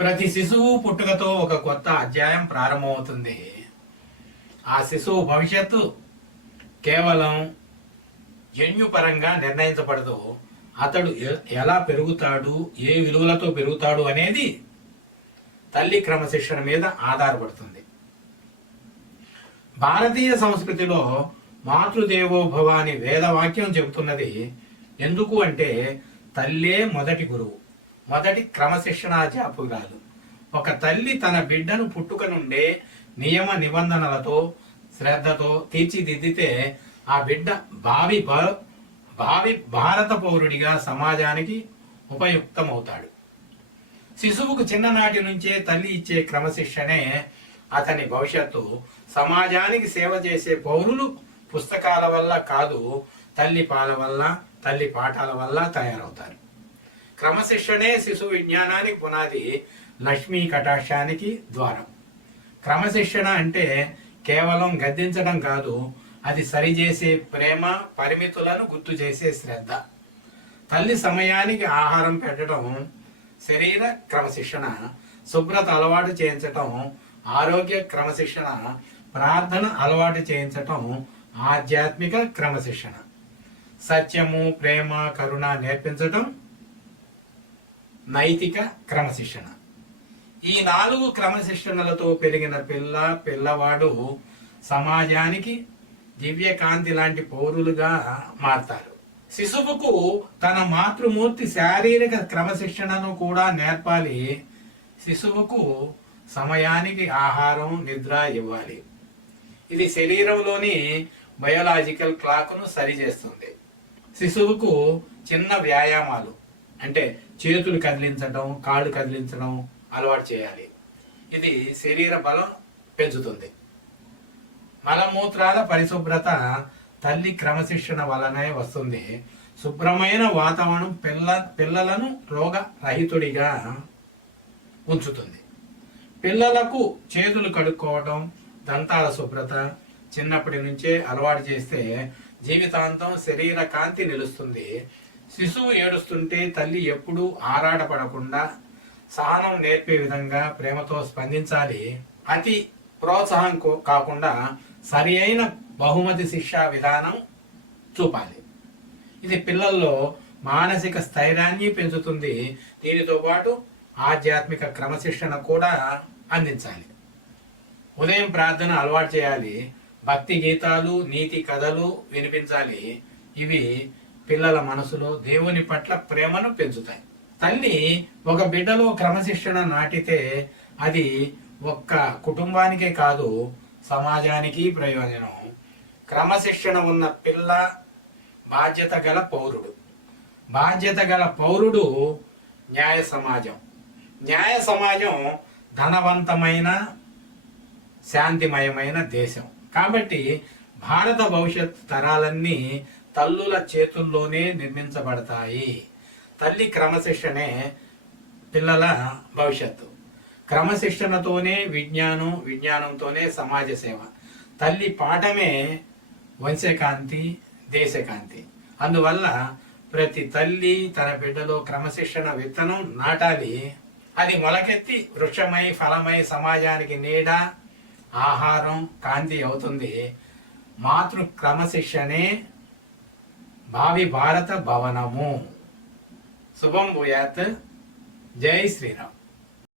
ప్రతి శిశువు పుట్టుకతో ఒక కొత్త అధ్యాయం ప్రారంభమవుతుంది. ఆ శిశువు భవిష్యత్తు కేవలం జన్యుపరంగా నిర్ణయించబడదు. అతడు ఎలా పెరుగుతాడు, ఏ విలువలతో పెరుగుతాడు అనేది తల్లి క్రమశిక్షణ మీద ఆధారపడుతుంది. భారతీయ సంస్కృతిలో మాతృదేవోభవ అని వేదవాక్యం చెబుతున్నది. ఎందుకు అంటే తల్లే మొదటి గురువు, మొదటి క్రమశిక్షణాధ్యాపురాలు. ఒక తల్లి తన బిడ్డను పుట్టుక నుండే నియమ నిబంధనలతో శ్రద్ధతో తీర్చిదిద్దితే ఆ బిడ్డ భావి భారత పౌరుడిగా సమాజానికి ఉపయుక్తమవుతాడు. శిశువుకు చిన్ననాటి నుంచే తల్లి ఇచ్చే క్రమశిక్షణే అతని భవిష్యత్తు. సమాజానికి సేవ చేసే పౌరులు పుస్తకాల వల్ల కాదు, తల్లి పాల వల్ల, తల్లి పాఠాల వల్ల తయారవుతారు. క్రమశిక్షణే శిశు విజ్ఞానానికి పునాది, లక్ష్మీ కటాక్షానికి ద్వారం. క్రమశిక్షణ అంటే కేవలం గద్దించడం కాదు, అది సరిచేసే ప్రేమ, పరిమితులను గుర్తు చేసే శ్రద్ధ. తల్లి సమయానికి ఆహారం పెట్టడం శరీర క్రమశిక్షణ, శుభ్రత అలవాటు చేయించటం ఆరోగ్య క్రమశిక్షణ, ప్రార్థన అలవాటు చేయించటం ఆధ్యాత్మిక క్రమశిక్షణ, సత్యము, ప్రేమ, కరుణ నేర్పించటం నైతిక క్రమశిక్షణ. ఈ 4 క్రమశిక్షణలతో పెరిగిన పిల్లవాడు సమాజానికి దివ్యకాంతి లాంటి పౌరులుగా మారతారు. శిశువుకు తన మాతృమూర్తి శారీరక క్రమశిక్షణను కూడా నేర్పాలి. శిశువుకు సమయానికి ఆహారం, నిద్ర ఇవ్వాలి. ఇది శరీరంలోని బయోలాజికల్ క్లాక్ను సరిచేస్తుంది. శిశువుకు చిన్న వ్యాయామాలు అంటే చేతులు కదిలించడం, కాళ్ళు కదిలించడం అలవాటు చేయాలి. ఇది శరీర బలం పెంచుతుంది. మలమూత్రాల పరిశుభ్రత తల్లి క్రమశిక్షణ వలనే వస్తుంది. శుభ్రమైన వాతావరణం పిల్లలను రోగరహితుడిగా ఉంచుతుంది. పిల్లలకు చేతులు కడుక్కోవడం, దంతాల శుభ్రత చిన్నప్పటి నుంచే అలవాటు చేస్తే జీవితాంతం శరీర కాంతి నిలుస్తుంది. శిశువు ఏడుస్తుంటే తల్లి ఎప్పుడూ ఆరాటపడకుండా సహనం నేర్పే విధంగా ప్రేమతో స్పందించాలి. అతి ప్రోత్సాహం కాకుండా సరి అయిన బహుమతి శిక్షా విధానం చూపాలి. ఇది పిల్లల్లో మానసిక స్థైర్యాన్ని పెంచుతుంది. దీనితో పాటు ఆధ్యాత్మిక క్రమశిక్షణ కూడా అందించాలి. ఉదయం ప్రార్థన అలవాటు చేయాలి. భక్తి గీతాలు, నీతి కథలు వినిపించాలి. ఇవి పిల్లల మనసులో దేవుని పట్ల ప్రేమను పెంచుతాయి. తల్లి ఒక బిడ్డలో క్రమశిక్షణ నాటితే అది ఒక్క కుటుంబానికే కాదు, సమాజానికి ప్రయోజనం. క్రమశిక్షణ ఉన్న పిల్ల బాధ్యత గల పౌరుడు. బాధ్యత గల పౌరుడు న్యాయ సమాజం. న్యాయ సమాజం ధనవంతమైన, శాంతిమయమైన దేశం. కాబట్టి భారత భవిష్యత్ తరాలన్నీ తల్లుల చేతుల్లోనే నిర్మించబడతాయి. తల్లి క్రమశిక్షణే పిల్లల భవిష్యత్తు. క్రమశిక్షణతోనే విజ్ఞానం, విజ్ఞానంతోనే సమాజ సేవ. తల్లి పాఠమే వంశకాంతి, దేశకాంతి. అందువల్ల ప్రతి తల్లి తన బిడ్డలో క్రమశిక్షణ విత్తనం నాటాలి. అది మొలకెత్తి వృక్షమై, ఫలమై సమాజానికి నీడ, ఆహారం, కాంతి అవుతుంది. మాతృ క్రమశిక్షణే భావి భారత భవనము. శుభం భూయాత్. జై శ్రీరామ్.